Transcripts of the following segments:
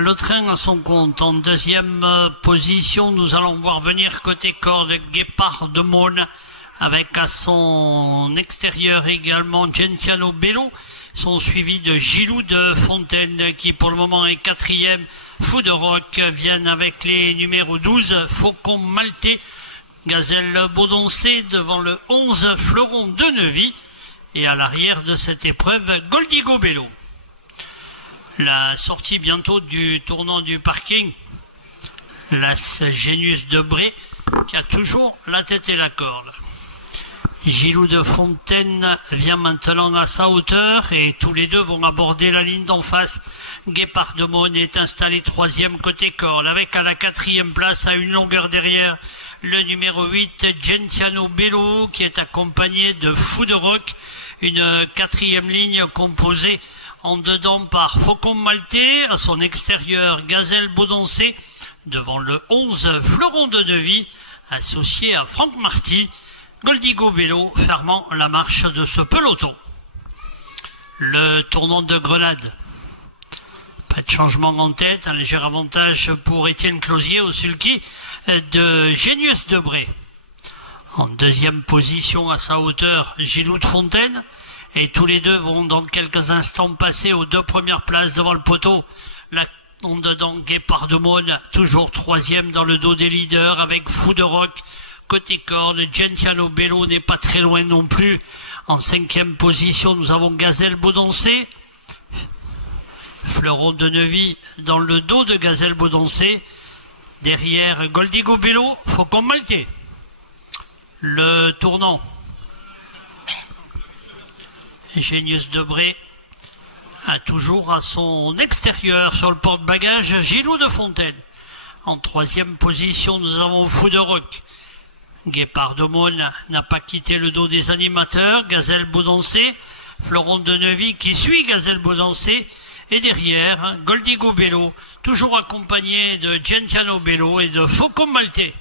Le train à son compte. En deuxième position, nous allons voir venir côté corde Guépard de Maune, avec à son extérieur également Gentiano Bello, sont suivis de Gilou de Fontaine qui pour le moment est quatrième. Fou de Rock viennent avec les numéros 12, Faucon Maltais, Gazelle Baudoncé devant le 11, Fleuron de Neuvy, et à l'arrière de cette épreuve, Goldigo Bello. La sortie bientôt du tournant du parking, l'As Genius de Bré, qui a toujours la tête et la corde. Gilou de Fontaine vient maintenant à sa hauteur et tous les deux vont aborder la ligne d'en face. Guépard de Maune est installé troisième côté corde, avec à la quatrième place à une longueur derrière le numéro 8, Gentiano Bello, qui est accompagné de Fou de Rock, une quatrième ligne composée en dedans par Faucon Maltais, à son extérieur Gazelle Baudoncé, devant le 11 Fleuron de Neuvy, associé à Franck Marty, Goldigo Bello fermant la marche de ce peloton. Le tournant de Grenade. Pas de changement en tête, un léger avantage pour Étienne Closier au sulky de Genius de Bré. En deuxième position à sa hauteur, Gilou de Fontaine. Et tous les deux vont dans quelques instants passer aux deux premières places devant le poteau. La en dedans, Guépard de Maune, toujours troisième dans le dos des leaders avec Fou de Rock. Côté corde, Gentiano Bello n'est pas très loin non plus. En cinquième position, nous avons Gazelle Baudoncé. Fleuron de Neuvy dans le dos de Gazelle Baudoncé. Derrière, Goldigo Bello, Faucon Maltais. Le tournant. Genius de Bré a toujours à son extérieur sur le porte-bagages Gilou de Fontaine. En troisième position, nous avons Fou de Rock. Guépard de Maune n'a pas quitté le dos des animateurs. Gazelle Baudoncé, Fleuron de Neuvy qui suit Gazelle Baudoncé. Et derrière, Goldigo Bello, toujours accompagné de Gentiano Bello et de Faucon Maltais.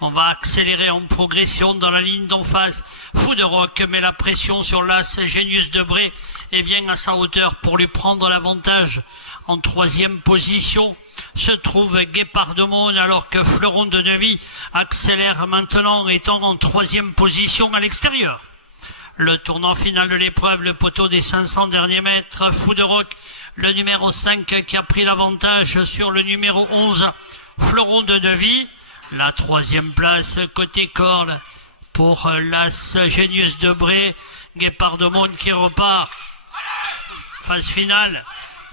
On va accélérer en progression dans la ligne d'en face. Fou de Rock met la pression sur l'As Genius de Bré et vient à sa hauteur pour lui prendre l'avantage. En troisième position se trouve Guépard de Maune alors que Fleuron de Neuvy accélère maintenant étant en troisième position à l'extérieur. Le tournant final de l'épreuve, le poteau des 500 derniers mètres, Fou de Rock, le numéro 5 qui a pris l'avantage sur le numéro 11, Fleuron de Neuvy. La troisième place côté corde pour l'As Genius de Bré, Guépard de Maune qui repart. Phase finale,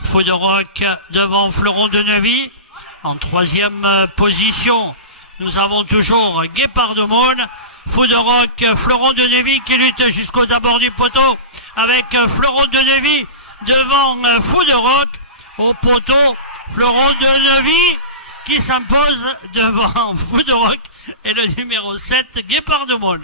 Fou de Rock devant Fleuron de Neuvy. En troisième position, nous avons toujours Guépard de Maune, Fou de Rock, Fleuron de Neuvy qui lutte jusqu'aux abords du poteau avec Fleuron de Neuvy devant Fou de Rock. Au poteau, Fleuron de Neuvy qui s'impose devant Fou de Rock et le numéro 7, Guépard de Maune.